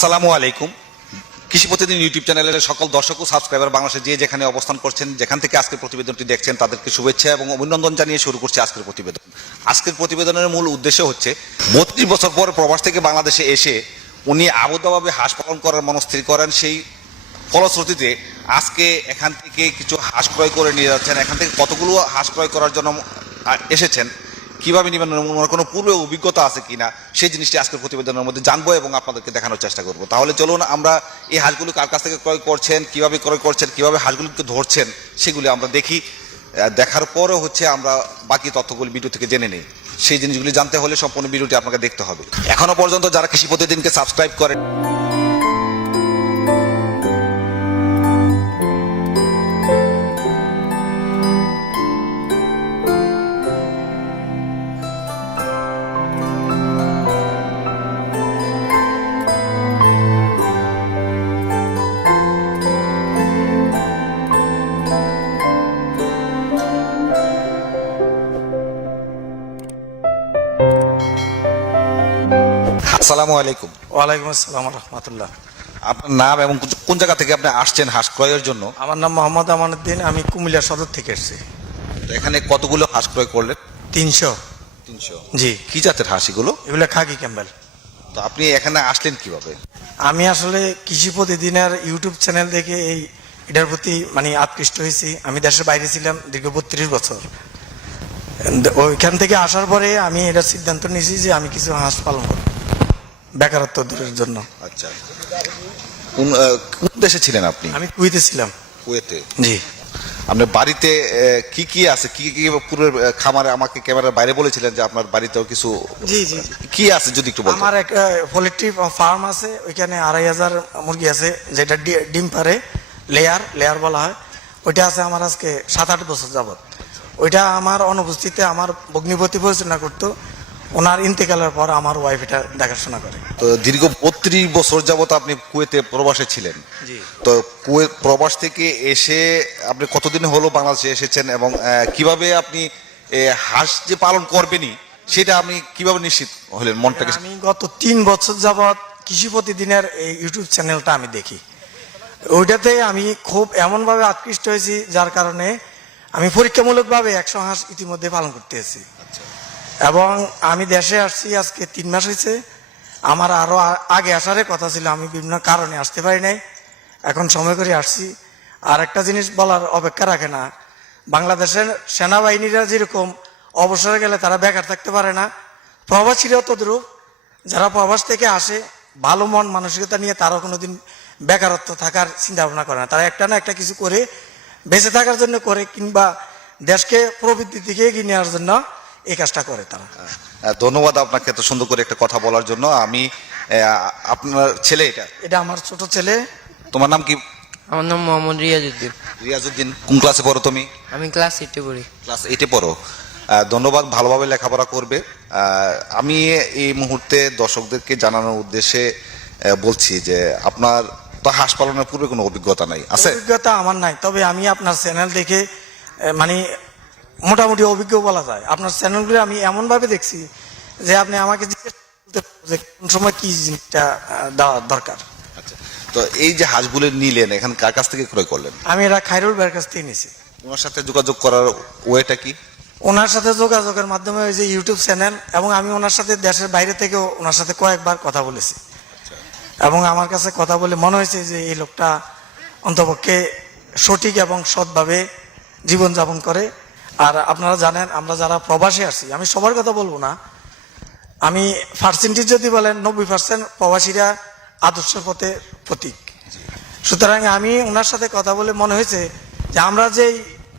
আসসালামু আলাইকুম। কৃষি প্রতিদিন ইউটিউব চ্যানেলের সকল দর্শক ও সাবস্ক্রাইবার বাংলাদেশে যে যেখানে অবস্থান করছেন, যেখান থেকে আজকের প্রতিবেদনটি দেখছেন, তাদেরকে শুভেচ্ছা এবং অভিনন্দন জানিয়ে শুরু করছে আজকের প্রতিবেদন। আজকের প্রতিবেদনের মূল উদ্দেশ্য হচ্ছে, বত্রিশ বছর পর প্রবাস থেকে বাংলাদেশে এসে উনি আবদ্ধভাবে হাঁস পালন করার মনস্থির করেন। সেই ফলশ্রুতিতে আজকে এখান থেকে কিছু হাঁস ক্রয় করে নিয়ে যাচ্ছেন। এখান থেকে কতগুলো হাঁস ক্রয় করার জন্য এসেছেন? কীভাবে নেবেন? ওনার কোনো পূর্বে অভিজ্ঞতা আছে কিনা? সেই জিনিসটি আজকের প্রতিবেদনের মধ্যে জানব এবং আপনাদেরকে দেখানোর চেষ্টা করব। তাহলে চলুন আমরা এই হাঁসগুলো কার কাছ থেকে ক্রয় করছেন, কীভাবে ক্রয় করছেন, কীভাবে হাঁসগুলোকে ধরছেন, সেগুলি আমরা দেখি। দেখার পরও হচ্ছে আমরা বাকি তথ্যগুলি ভিডিও থেকে জেনে নিই। সেই জিনিসগুলি জানতে হলে সম্পূর্ণ ভিডিওটি আপনাকে দেখতে হবে। এখনও পর্যন্ত যারা কৃষি প্রতিদিনকে সাবস্ক্রাইব করেন আসসালামু আলাইকুম। ওয়ালাইকুম আসসালাম রহমতুল্লাহ। আপনার নাম এবং কোন জায়গা থেকে আপনি আসছেন হাঁস ক্রয়ের জন্য? আমার নাম মোহাম্মদ আমানুদ্দিন আমি কুমিল্লা সদর থেকে এসেছি। তো এখানে কতগুলো হাঁস ক্রয় করলেন? তিনশো। তিনশো। জি। কি জাতের হাঁস এগুলো? এগুলো খাকি ক্যাম্বেল। তো আপনি এখানে আসলেন কীভাবে? আমি আসলে কৃষি প্রতিদিনের ইউটিউব চ্যানেল দেখে এই এটার প্রতি মানে আকৃষ্ট হয়েছি। আমি দেশের বাইরে ছিলাম দীর্ঘ বত্রিশ বছর। ওইখান থেকে আসার পরে আমি এটার সিদ্ধান্ত নিয়েছি যে আমি কিছু হাঁস পালন করব। বেকারত্ব দূরের জন্য। আচ্ছা। কোন কোন দেশে ছিলেন আপনি? আমি কুইতে ছিলাম। কুয়েতে? জি। আপনার বাড়িতে কি কি আছে? কি কি আহ, খামারে আমাকে ক্যামেরার বাইরে বলেছিলেন যে আপনার বাড়িতেও কিছু জি জি। কি আছে যদি একটু বলতেন? আমার একটা পোলট্রি ফার্ম আছে ওইখানে আড়াই হাজার মুরগি আছে যেটা ডিম পারে লেয়ার লেয়ার বলা হয়। ওইটা আছে আমার আজকে সাত আট বছর যাবত ওইটা আমার অনুপস্থিতিতে আমার ভগ্নিপতি পরিচালনা করতো। ওনার ইন্তেকালের পর আমার ওয়াইফ এটা দেখাশোনা করে। তো দীর্ঘ বত্রিশ বছর যাবত আপনি কুয়েতে প্রবাসে ছিলেন। তো কুয়েত প্রবাস থেকে এসে আপনি কতদিন হলো বাংলাদেশে এসেছেন এবং কীভাবে আপনি হাঁস যে পালন করবেনই সেটা আপনি কীভাবে নিশ্চিত হলেন মনটাকে? আমি গত তিন বছর যাবৎ কৃষি প্রতিদিনের এই ইউটিউব চ্যানেলটা আমি দেখি। ওইটাতে আমি খুব এমনভাবে আকৃষ্ট হয়েছি যার কারণে আমি পরীক্ষামূলকভাবে একশো হাঁস ইতিমধ্যে পালন করতে এসেছি। এবং আমি দেশে আসছি, আজকে তিন মাস হয়েছে আমার আরও আ- আগে আসার কথা ছিল, আমি বিভিন্ন কারণে আসতে পারি নাই। এখন সময় করে আসছি। আর একটা জিনিস বলার অপেক্ষা রাখে না। বাংলাদেশের সেনাবাহিনীরা যেরকম অবসরে গেলে তারা বেকার থাকতে পারে না। প্রবাসীরাও তদ্রুপ। যারা প্রবাস থেকে আসে, ভালো মন, মানসিকতা নিয়ে তারাও কোনোদিন বেকারত্ব থাকার চিন্তা ভাবনা করে না। তারা একটা না একটা কিছু করে, বেঁচে থাকার জন্য করে, কিংবা দেশকে প্রবৃত্তির দিকে এগিয়ে নেওয়ার জন্য এই কাজটা করে তারা। ধন্যবাদ আপনাকে এত সুন্দর করে একটা কথা বলার জন্য। আমি আপনার ছেলে এটা? এটা আমার ছোট ছেলে। তোমার নাম কি? আমার নাম মোহাম্মদ রিয়াজুদ্দিন। রিয়াজউদ্দিন কোন ক্লাসে পড়ো তুমি? আমি ক্লাস এইটে পড়ি। ক্লাস এইটে পড়ো। ধন্যবাদ ভালোভাবে লেখাপড়া করবে। আমি এই মুহূর্তে দর্শকদেরকে জানানোর উদ্দেশ্যে বলছি যে আপনার তো হাঁস পালনের পূর্বে কোনো অভিজ্ঞতা নাই আছে? অভিজ্ঞতা আমার নাই তবে আমি আপনার চ্যানেল দেখে মানে মোটামুটি অভিজ্ঞ বলা যায়। আপনার চ্যানেলগুলো আমি এমনভাবে দেখছি যে আপনি আমাকে জিজ্ঞেস যে কোন সময় কি জিনিসটা দেওয়া দরকার। আচ্ছা তো এই যে হাঁসগুলো নিলেন এখানে কার কাছ থেকে ক্রয় করলেন? আমি এরা খাইরুল ভাইয়ের কাছ থেকে নিয়েছি ওনার সাথে যোগাযোগ করার ওয়েটা কি? ওনার সাথে যোগাযোগের মাধ্যমে ওই যে ইউটিউব চ্যানেল এবং আমি ওনার সাথে দেশের বাইরে থেকেও ওনার সাথে কয়েকবার কথা বলেছি। এবং আমার কাছে কথা বলে মনে হয়েছে যে এই লোকটা অন্তপক্ষে সঠিক এবং সৎভাবে জীবনযাপন করে। আর আপনারা জানেন আমরা যারা প্রবাসী আছি আমি সবার কথা বলব না। আমি পার্সেন্টেজ যদি বলেন নব্বই পার্সেন্ট প্রবাসীরা আদর্শ পথে প্রতীক। সুতরাং আমি ওনার সাথে কথা বলে মনে হয়েছে যে আমরা যেই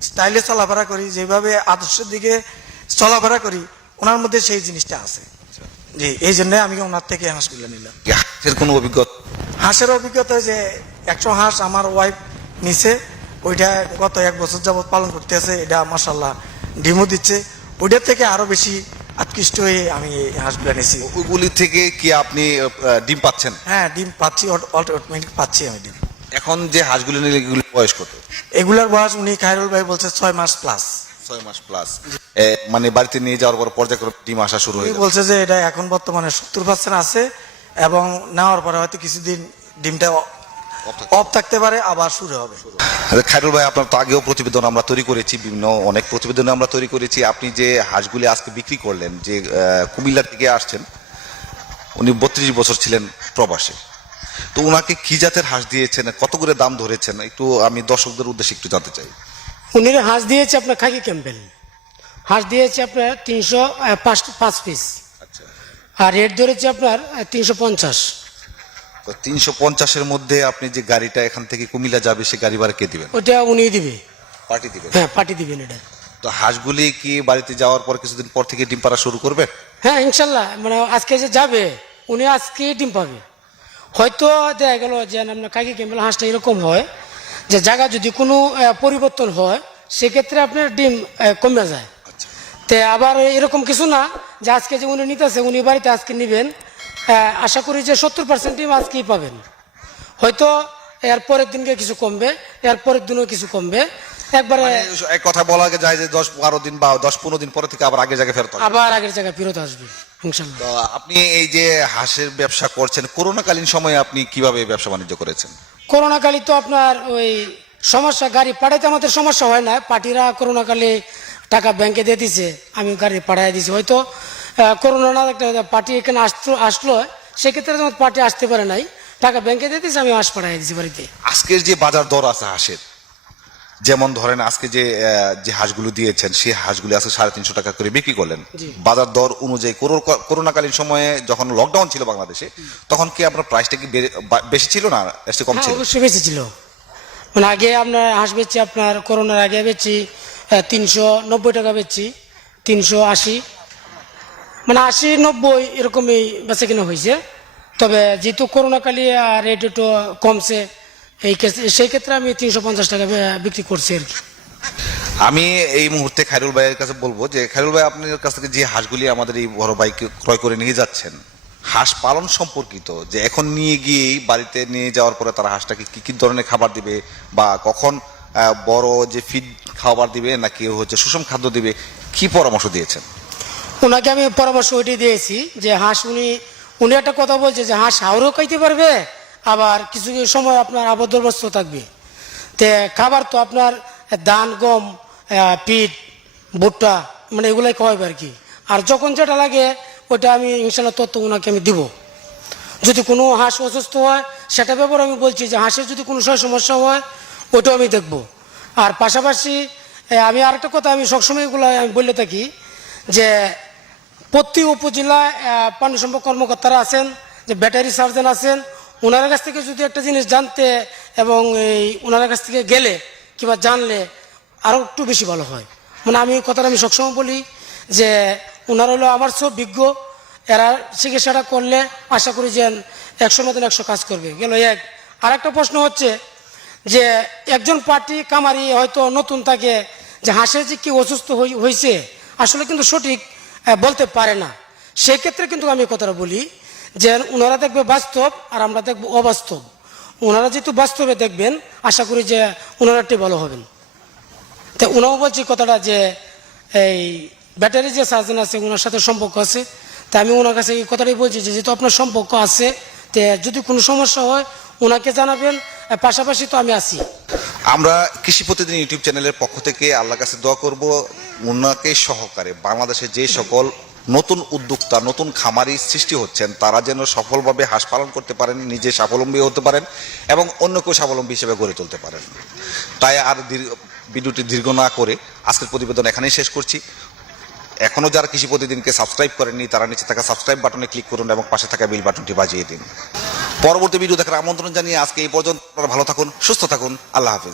স্টাইলে চলাফেরা করি যেভাবে আদর্শের দিকে চলাফেরা করি ওনার মধ্যে সেই জিনিসটা আছে। জি এই জন্য আমি ওনার থেকে হাঁস হাঁসগুলো নিলাম। হাঁসের কোনো অভিজ্ঞতা? হাঁসের অভিজ্ঞতা যে একশো হাঁস আমার ওয়াইফ নিছে। ওইটা গত এক বছর যাবত পালন করতে আছে এটা মাসাল্লাহ ডিমও দিচ্ছে। ওইটার থেকে আরও বেশি আকৃষ্ট হয়ে আমি হাঁসগুলো নিছি ওইগুলি থেকে কি আপনি ডিম পাচ্ছেন? হ্যাঁ ডিম পাচ্ছি অটোমেটিক পাচ্ছি আমি ডিম। এখন যে হাঁসগুলি নিলে এগুলো বয়স কত? এগুলার বয়স উনি খায়রুল ভাই বলছে ছয় মাস প্লাস ছয় মাস প্লাস মানে বাড়িতে নিয়ে যাওয়ার পর পর্যায়ক্রমে ডিম আসা শুরু হয়ে বলছে যে এটা এখন বর্তমানে সত্তর পার্সেন্ট আছে এবং নেওয়ার পরে হয়তো কিছুদিন ডিমটা অফ থাকতে পারে আবার শুরু হবে। আচ্ছা, খায়রুল ভাই আপনার তো আগেও প্রতিবেদন আমরা তৈরি করেছি বিভিন্ন অনেক প্রতিবেদন আমরা তৈরি করেছি। আপনি যে হাঁসগুলি আজকে বিক্রি করলেন যে কুমিল্লা থেকে আসছেন উনি বত্রিশ বছর ছিলেন প্রবাসে। তো ওনাকে কি জাতের হাঁস দিয়েছেন কত করে দাম ধরেছেন? একটু আমি দর্শকদের উদ্দেশ্যে একটু জানতে চাই। উনি হাঁস দিয়েছে আপনার খাকি ক্যাম্পেল। হাঁস দিয়েছে আপনার তিনশো পাঁচ পাঁচ পিস আচ্ছা। আর রেট ধরেছে আপনার তিনশো পঞ্চাশ। তো তিনশো পঞ্চাশের মধ্যে আপনি যে গাড়িটা এখান থেকে কুমিল্লা যাবে সে গাড়ি ভাড়া কে দিবেন? ওটা উনি দিবে। পার্টি দিবেন? হ্যাঁ পাঠিয়ে দিবেন এটা। তো হাঁসগুলি কি বাড়িতে যাওয়ার পর কিছুদিন পর থেকে ডিম পাড়া শুরু করবে হ্যাঁ ইনশাল্লাহ। মানে আজকে যে যাবে উনি আজকে ডিম পাবে। হয়তো দেখা গেল যে আপনার খাকি ক্যাম্পেল হাঁসটা এরকম হয় যে জায়গা যদি কোনো পরিবর্তন হয় সেক্ষেত্রে আপনার ডিম কমে যায়। আচ্ছা। তে আবার এরকম কিছু না যে আজকে যে উনি নিতেছে উনি বাড়িতে আজকে নেবেন আশা করি যে সত্তর পার্সেন্ট টিম আজকেই পাবেন। হয়তো এর পরের দিনকে কিছু কমবে এর পরের দিনও কিছু কমবে। একবারে মানে এক কথা বলা যায় যে দশ বারো দিন বা দশ পনেরো দিন পরে থেকে আবার আগে জায়গায় ফেরত। আবার আগের জায়গায় ফেরত আসবে তো আপনি এই যে হাঁসের ব্যবসা করছেন করোনাকালীন সময়ে আপনি কীভাবে ব্যবসা বাণিজ্য করেছেন? করোনাকালে তো আপনার ওই সমস্যা গাড়ি পাঠাইতে আমাদের সমস্যা হয় না। পার্টিরা করোনাকালে টাকা ব্যাংকে দিয়ে দিছে আমি গাড়ি পাঠাই দিছি। হয়তো করোনা না একটা পার্টি এখানে আসতো আসলো। সেক্ষেত্রে তোমার পার্টি আসতে পারে নাই। টাকা ব্যাংকে দিয়ে দিছে আমি হাঁস পাঠাই দিছি বাড়িতে। আজকের যে বাজার দর আছে হাঁসের যেমন ধরেন আজকে যে আহ, যে হাঁসগুলো দিয়েছেন সেই হাঁসগুলো আজকে সাড়ে তিনশো টাকা করে বিক্রি করলেন। বাজার দর অনুযায়ী করো- করোনাকালীন সময়ে যখন লকডাউন ছিল বাংলাদেশে তখন কি আপনার প্রাইসটা কি বেড়ে- বা- বেশি ছিল না একটু কম হ্যাঁ ছিল? অবশ্যই বেশি ছিল। মানে আগে আপনার হাঁস বেচছি আপনার করোনার আগে বেচছি তিনশো নব্বই টাকা বেচছি তিনশো আশি। মানে আশি নব্বই এরকমই বেচা কিনা হয়েছে। তবে যেহেতু করোনাকালে রেট একটু কমছে, এই সেই ক্ষেত্রে আমি তিনশো পঞ্চাশ টাকা বিক্রি করছি আর কি। আমি এই মুহূর্তে খাইরুল ভাইয়ের কাছে বলব যে খাইরুল ভাই, আপনার কাছ থেকে যে হাঁসগুলি আমাদের এই বড় বাইকে ক্রয় করে নিয়ে যাচ্ছেন, হাঁস পালন সম্পর্কিত, যে এখন নিয়ে গিয়েই বাড়িতে নিয়ে যাওয়ার পরে তারা হাঁসটাকে কি কি ধরনের খাবার দিবে, বা কখন বড় যে ফিড খাবার দিবে, নাকি হচ্ছে সুষম খাদ্য দিবে, কি পরামর্শ দিয়েছেন? ওনাকে আমি পরামর্শ ওইটাই দিয়েছি যে হাঁস উনি উনি একটা কথা বলছে যে হাঁস হাওড়ও খাইতে পারবে, আবার কিছু কিছু সময় আপনার আবদ্ধবস্ত থাকবে। তে খাবার তো আপনার ধান, গম পিঠ ভুট্টা মানে এগুলাই খাওয়াবে আর কি। আর যখন যেটা লাগে ওটা আমি ইনশাল্লাহ তথ্য ওনাকে আমি দিব। যদি কোনো হাঁস অসুস্থ হয়, সেটা ব্যাপারে আমি বলছি যে হাঁসের যদি কোনো সমস্যা হয় ওটাও আমি দেখব। আর পাশাপাশি আমি আরেকটা কথা আমি সবসময় এগুলো আমি বলে থাকি যে প্রতি উপজেলায় পানি সম্পদ কর্মকর্তারা আছেন, যে ব্যাটারি সার্জন আছেন ওনার কাছ থেকে যদি একটা জিনিস জানতে এবং এই ওনার কাছ থেকে গেলে কিংবা জানলে আরও একটু বেশি ভালো হয়। মানে আমি কথাটা আমি সবসময় বলি যে ওনারা হলো আমার সব বিজ্ঞ, এরা চিকিৎসাটা করলে আশা করি যে একশো মতন একশো কাজ করবে। গেল এক। আর একটা প্রশ্ন হচ্ছে যে একজন পার্টি কামারি হয়তো নতুন থাকে যে হাঁসের যে কি অসুস্থ হয়েছে আসলে কিন্তু সঠিক বলতে পারে না। সেক্ষেত্রে কিন্তু আমি কথাটা বলি যে ওনারা দেখবে বাস্তব আর আমরা দেখব অবাস্তব। ওনারা যেহেতু বাস্তবে দেখবেন, আশা করি যে ওনারা একটু ভালো হবেন। তো ওনাও বলছি কথাটা যে এই ব্যাটারি যে সার্জন আছে ওনার সাথে সম্পর্ক আছে। তা আমি ওনার কাছে এই কথাটাই বলছি যে যেহেতু আপনার সম্পর্ক আছে, তে যদি কোনো সমস্যা হয় ওনাকে জানাবেন। পাশাপাশি তো আমি আছি। আমরা কৃষি প্রতিদিন ইউটিউব চ্যানেলের পক্ষ থেকে আল্লাহ কাছে দোয়া করব ওনাকে সহকারে বাংলাদেশে যে সকল নতুন উদ্যোক্তা, নতুন খামারি সৃষ্টি হচ্ছেন, তারা যেন সফলভাবে হাঁস পালন করতে পারেন, নিজে স্বাবলম্বী হতে পারেন এবং অন্যকেও স্বাবলম্বী হিসেবে গড়ে তুলতে পারেন। তাই আর ভিডিওটি দীর্ঘ না করে আজকের প্রতিবেদন এখানেই শেষ করছি। এখনও যারা কৃষি প্রতিদিনকে সাবস্ক্রাইব করেননি, তারা নিচে থাকা সাবস্ক্রাইব বাটনে ক্লিক করুন এবং পাশে থাকা বিল বাটনটি বাজিয়ে দিন। পরবর্তী ভিডিও দেখার আমন্ত্রণ জানিয়ে আজকে এই পর্যন্ত আপনারা ভালো থাকুন, সুস্থ থাকুন, আল্লাহ হাফিজ।